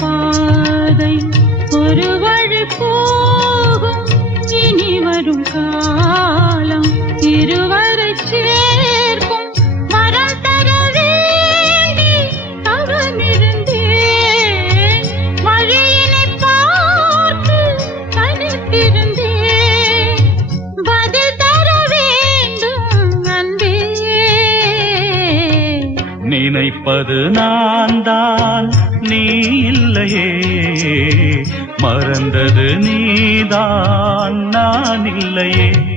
பாதை ஒரு வழி போகும். இனி வரும் காலம் இருவரை சேர்க்கும். வரம் தர வேண்டி தவமிருந்தேன். வழியினை பார்த்து தனித்திருந்தேன். பதில் தர வேண்டும் அன்பே. நினைப்பது நான் தான், நீ இல்லையே. மறந்தது நீதான், நான் இல்லையே.